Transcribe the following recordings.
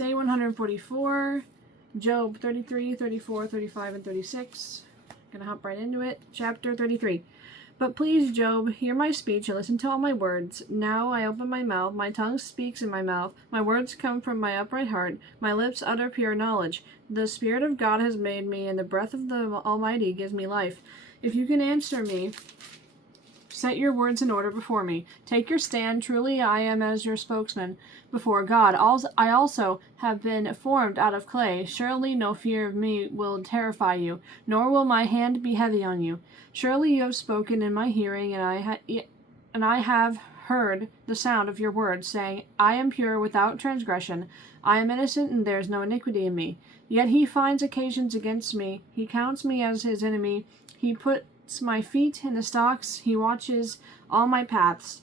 Day 144, Job 33, 34, 35, and 36. Gonna hop right into it. Chapter 33. But please, Job, hear my speech and listen to all my words. Now I open my mouth, my tongue speaks in my mouth, my words come from my upright heart, my lips utter pure knowledge. The Spirit of God has made me, and the breath of the Almighty gives me life. If you can answer me, set your words in order before me. Take your stand. Truly I am as your spokesman before God. I also have been formed out of clay. Surely no fear of me will terrify you, nor will my hand be heavy on you. Surely you have spoken in my hearing, and I have heard the sound of your words, saying, I am pure without transgression. I am innocent, and there is no iniquity in me. Yet he finds occasions against me. He counts me as his enemy. He puts my feet in the stocks. He watches all my paths.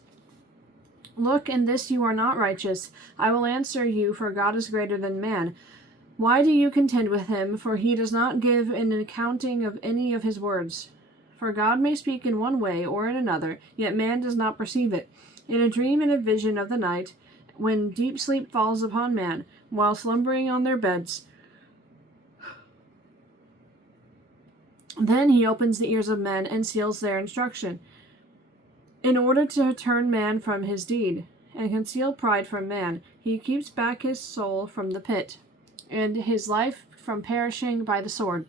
Look, in this you are not righteous. I will answer you, for God is greater than man. Why do you contend with him? For he does not give an accounting of any of his words. For God may speak in one way or in another, yet man does not perceive it. In a dream and a vision of the night, when deep sleep falls upon man, while slumbering on their beds, then he opens the ears of men and seals their instruction, in order to turn man from his deed, and conceal pride from man. He keeps back his soul from the pit, and his life from perishing by the sword.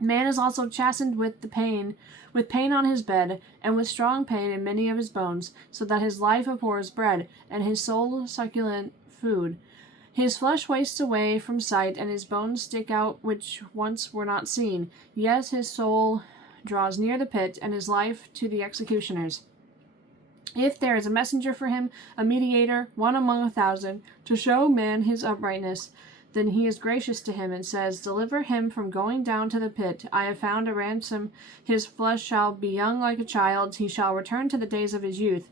Man is also chastened with pain on his bed, and with strong pain in many of his bones, so that his life abhors bread, and his soul succulent food. His flesh wastes away from sight, and his bones stick out which once were not seen. Yes, his soul draws near the pit, and his life to the executioners. If there is a messenger for him, a mediator, one among 1,000, to show man his uprightness, then he is gracious to him, and says, Deliver him from going down to the pit. I have found a ransom. His flesh shall be young like a child's. He shall return to the days of his youth.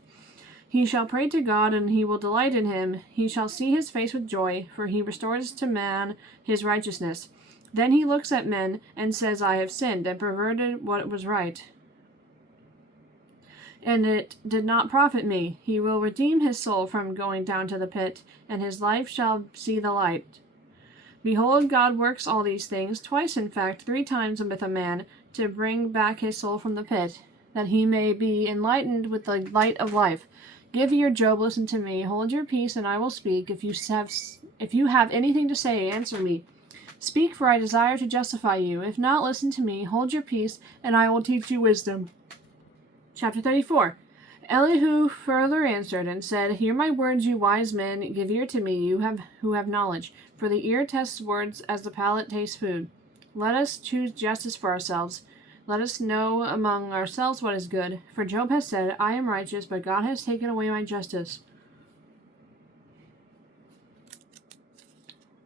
He shall pray to God, and he will delight in him. He shall see his face with joy, for he restores to man his righteousness. Then he looks at men, and says, I have sinned, and perverted what was right, and it did not profit me. He will redeem his soul from going down to the pit, and his life shall see the light. Behold, God works all these things, twice in fact, 3 times with a man, to bring back his soul from the pit, that he may be enlightened with the light of life. Give ear, Job, listen to me. Hold your peace, and I will speak. If you have anything to say, answer me. Speak, for I desire to justify you. If not, listen to me. Hold your peace, and I will teach you wisdom. Chapter 34. Elihu further answered and said, Hear my words, you wise men. Give ear to me, you who have knowledge. For the ear tests words as the palate tastes food. Let us choose justice for ourselves. Let us know among ourselves what is good. For Job has said, I am righteous, but God has taken away my justice.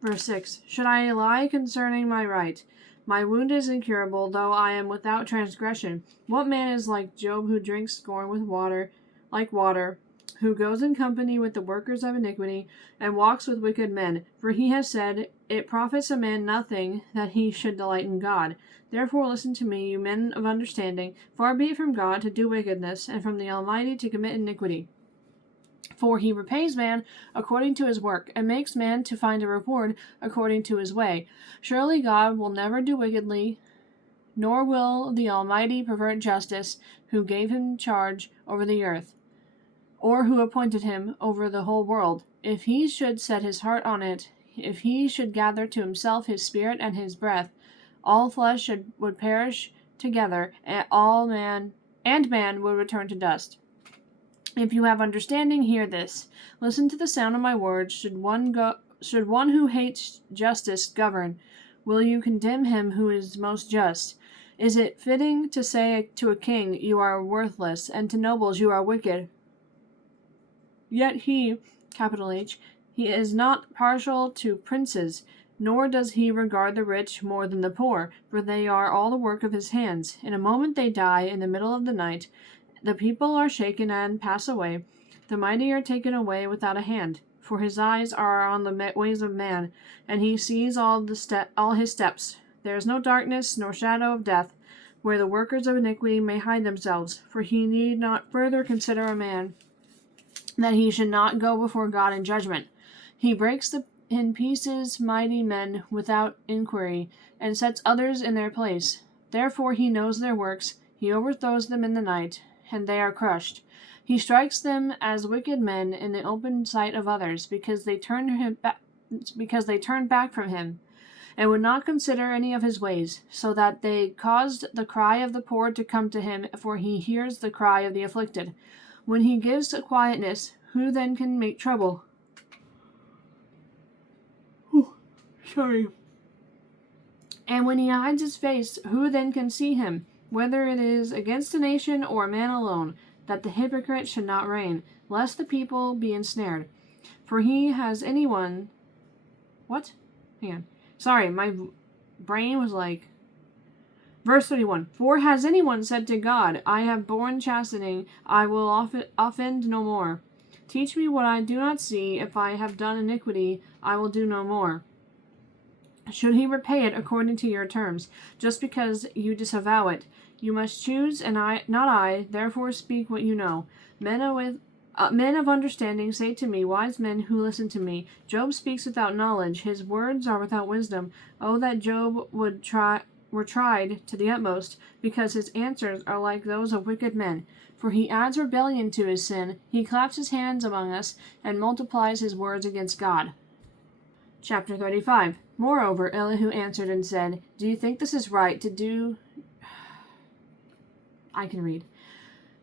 Verse 6. Should I lie concerning my right? My wound is incurable, though I am without transgression. What man is like Job, who drinks scorn with water, like water, who goes in company with the workers of iniquity, and walks with wicked men? For he has said, It profits a man nothing that he should delight in God. Therefore listen to me, you men of understanding. Far be it from God to do wickedness, and from the Almighty to commit iniquity. For he repays man according to his work, and makes man to find a reward according to his way. Surely God will never do wickedly, nor will the Almighty pervert justice, who gave him charge over the earth, or who appointed him over the whole world. If he should set his heart on it, if he should gather to himself his spirit and his breath, all flesh would perish together, and man would return to dust. If you have understanding, hear this. Listen to the sound of my words. Should one who hates justice govern, will you condemn him who is most just? Is it fitting to say to a king, You are worthless, and to nobles, You are wicked? Yet he, capital H, he is not partial to princes, nor does he regard the rich more than the poor, for they are all the work of his hands. In a moment they die, in the middle of the night. The people are shaken and pass away. The mighty are taken away without a hand. For his eyes are on the ways of man, and he sees all his steps. There is no darkness nor shadow of death, where the workers of iniquity may hide themselves. For he need not further consider a man, that he should not go before God in judgment. He breaks the in pieces mighty men without inquiry, and sets others in their place. Therefore he knows their works, he overthrows them in the night, and they are crushed. He strikes them as wicked men in the open sight of others, because they turned back from him, and would not consider any of his ways, so that they caused the cry of the poor to come to him, for he hears the cry of the afflicted. When he gives quietness, who then can make trouble? Sorry. And when he hides his face, who then can see him? Whether it is against a nation or a man alone, that the hypocrite should not reign, lest the people be ensnared. For he has anyone... What? Hang on. Sorry, my brain was like... Verse 31. For has anyone said to God, I have borne chastening, I will offend no more. Teach me what I do not see. If I have done iniquity, I will do no more. Should he repay it according to your terms, just because you disavow it? You must choose, and not I, therefore speak what you know. Men of understanding say to me, wise men who listen to me. Job speaks without knowledge, his words are without wisdom. Oh, that Job were tried to the utmost, because his answers are like those of wicked men. For he adds rebellion to his sin, he claps his hands among us, and multiplies his words against God. Chapter 35. Moreover, Elihu answered and said, Do you think this is right to do... I can read.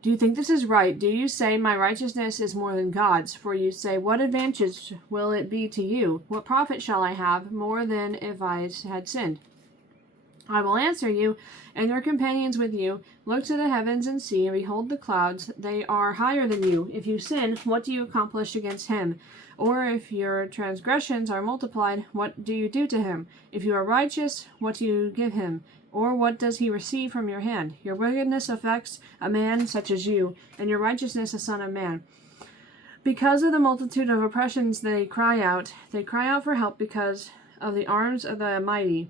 Do you think this is right? Do you say, my righteousness is more than God's? For you say, what advantage will it be to you? What profit shall I have, more than if I had sinned? I will answer you, and your companions with you. Look to the heavens and see, and behold the clouds. They are higher than you. If you sin, what do you accomplish against him? Or if your transgressions are multiplied, what do you do to him? If you are righteous, what do you give him? Or what does he receive from your hand? Your wickedness affects a man such as you, and your righteousness a son of man. Because of the multitude of oppressions they cry out for help because of the arms of the mighty.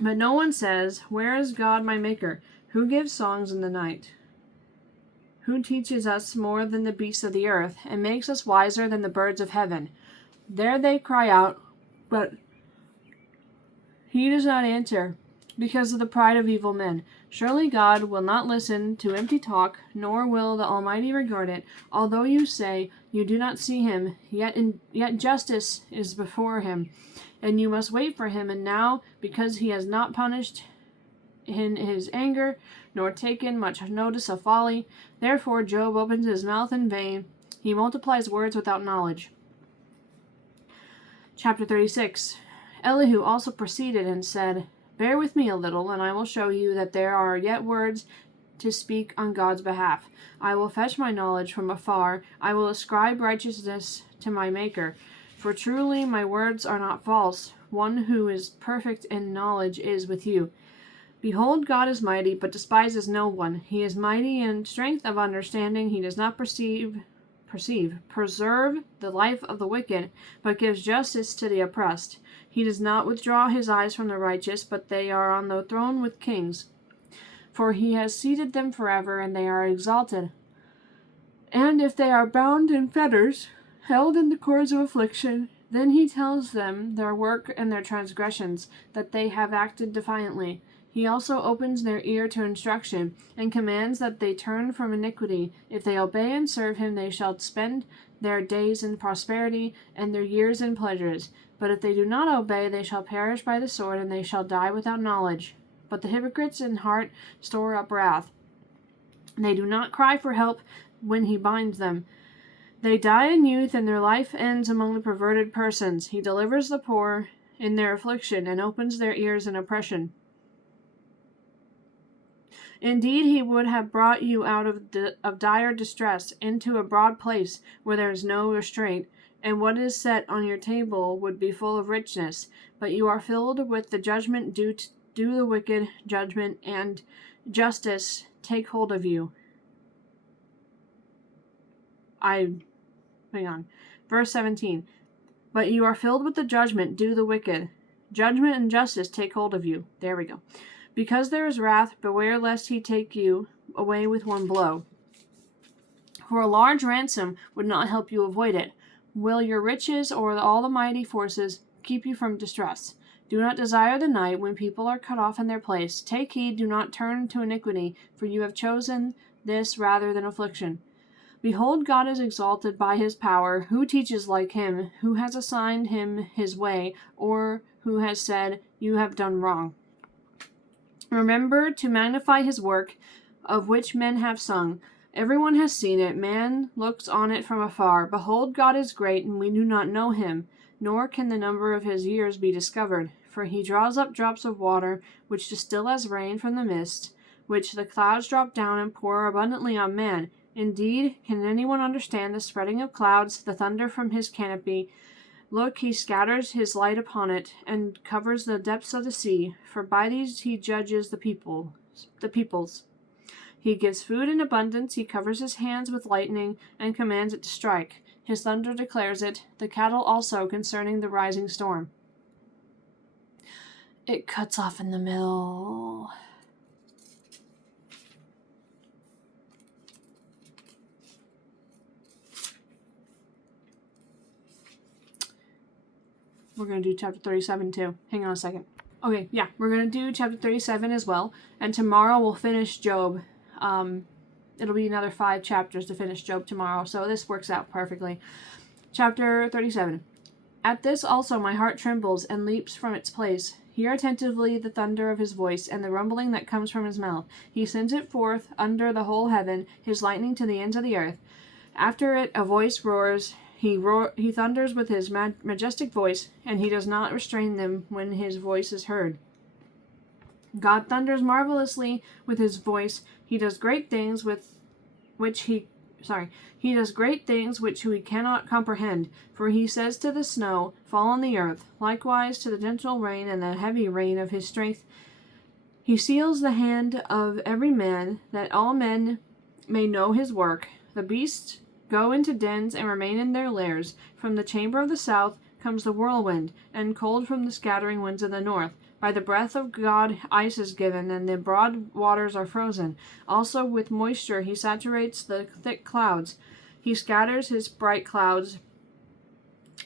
But no one says, Where is God my Maker? Who gives songs in the night? Who teaches us more than the beasts of the earth, and makes us wiser than the birds of heaven? There they cry out, but he does not answer, because of the pride of evil men. Surely God will not listen to empty talk, nor will the Almighty regard it. Although you say you do not see him, yet justice is before him, and you must wait for him. And now, because he has not punished in his anger, nor taken much notice of folly, therefore Job opens his mouth in vain. He multiplies words without knowledge. Chapter 36. Elihu also proceeded and said, Bear with me a little, and I will show you that there are yet words to speak on God's behalf. I will fetch my knowledge from afar. I will ascribe righteousness to my Maker. For truly my words are not false. One who is perfect in knowledge is with you. Behold, God is mighty, but despises no one. He is mighty in strength of understanding. He does not preserve the life of the wicked, but gives justice to the oppressed. He does not withdraw his eyes from the righteous, but they are on the throne with kings. For he has seated them forever, and they are exalted. And if they are bound in fetters, held in the cords of affliction, then he tells them their work and their transgressions, that they have acted defiantly. He also opens their ear to instruction, and commands that they turn from iniquity. If they obey and serve him, they shall spend their days in prosperity, and their years in pleasures. But if they do not obey, they shall perish by the sword, and they shall die without knowledge. But the hypocrites in heart store up wrath. They do not cry for help when he binds them. They die in youth, and their life ends among the perverted persons. He delivers the poor in their affliction, and opens their ears in oppression. Indeed, he would have brought you out of dire distress into a broad place where there is no restraint, and what is set on your table would be full of richness. But you are filled with the judgment due the wicked. Judgment and justice take hold of you. Hang on. Verse 17. But you are filled with the judgment due the wicked. Judgment and justice take hold of you. There we go. Because there is wrath, beware lest he take you away with one blow. For a large ransom would not help you avoid it. Will your riches or all the mighty forces keep you from distress? Do not desire the night when people are cut off in their place. Take heed, do not turn to iniquity, for you have chosen this rather than affliction. Behold, God is exalted by his power. Who teaches like him? Who has assigned him his way, or who has said, you have done wrong? Remember to magnify his work, of which men have sung. Everyone has seen it. Man looks on it from afar. Behold, God is great, and we do not know him, nor can the number of his years be discovered. For he draws up drops of water, which distill as rain from the mist, which the clouds drop down and pour abundantly on man. Indeed, can anyone understand the spreading of clouds, the thunder from his canopy? Look, he scatters his light upon it, and covers the depths of the sea. For by these he judges the peoples. He gives food in abundance, he covers his hands with lightning, and commands it to strike. His thunder declares it, the cattle also concerning the rising storm. It cuts off in the middle. We're going to do chapter 37 too. Hang on a second. Okay, yeah, we're going to do chapter 37 as well. And tomorrow we'll finish Job. It'll be another 5 chapters to finish Job tomorrow, so this works out perfectly. Chapter 37. At this also my heart trembles and leaps from its place. Hear attentively the thunder of his voice and the rumbling that comes from his mouth. He sends it forth under the whole heaven, his lightning to the ends of the earth. After it a voice roars. He thunders with his majestic voice, and he does not restrain them when his voice is heard. God thunders marvelously with his voice. He does great things which we cannot comprehend. For he says to the snow, fall on the earth, likewise to the gentle rain and the heavy rain of his strength. He seals the hand of every man, that all men may know his work. The beasts go into dens and remain in their lairs. From the chamber of the south comes the whirlwind, and cold from the scattering winds of the north. By the breath of God ice is given, and the broad waters are frozen. Also with moisture he saturates the thick clouds. He scatters his bright clouds,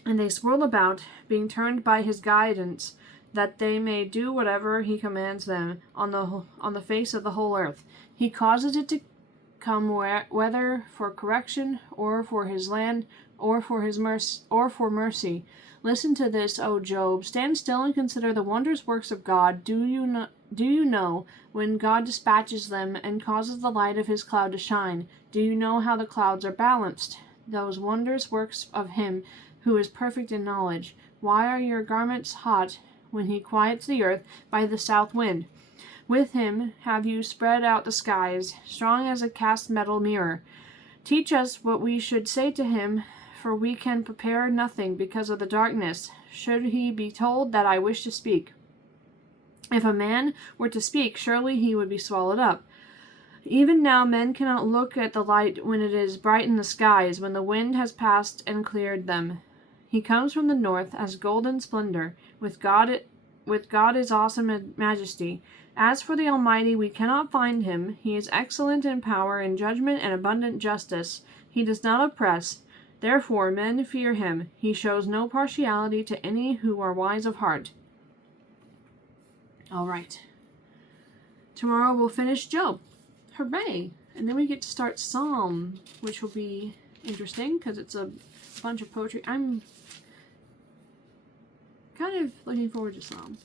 and they swirl about, being turned by his guidance, that they may do whatever he commands them on the face of the whole earth. He causes it to come whether for correction, or for his land, or for mercy. Listen to this, O Job. Stand still and consider the wondrous works of God. Do you know when God dispatches them and causes the light of his cloud to shine? Do you know how the clouds are balanced? Those wondrous works of him who is perfect in knowledge. Why are your garments hot when he quiets the earth by the south wind? With him have you spread out the skies, strong as a cast metal mirror. Teach us what we should say to him, for we can prepare nothing because of the darkness. Should he be told that I wish to speak? If a man were to speak, surely he would be swallowed up. Even now men cannot look at the light when it is bright in the skies, when the wind has passed and cleared them. He comes from the north as golden splendor. With God is awesome majesty. As for the Almighty, we cannot find him. He is excellent in power, in judgment, and abundant justice. He does not oppress. Therefore men fear him. He shows no partiality to any who are wise of heart. All right. Tomorrow we'll finish Job. Hooray! And then we get to start Psalm, which will be interesting because it's a bunch of poetry. I'm kind of looking forward to Psalm.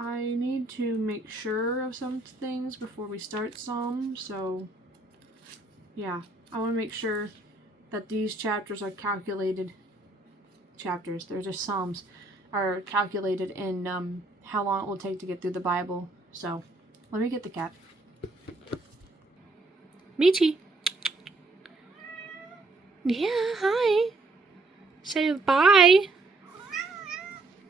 I need to make sure of some things before we start Psalm, so yeah, I want to make sure that these chapters are calculated chapters. They're just Psalms, are calculated in how long it will take to get through the Bible. So let me get the cat. Michi. Yeah, hi. Say bye.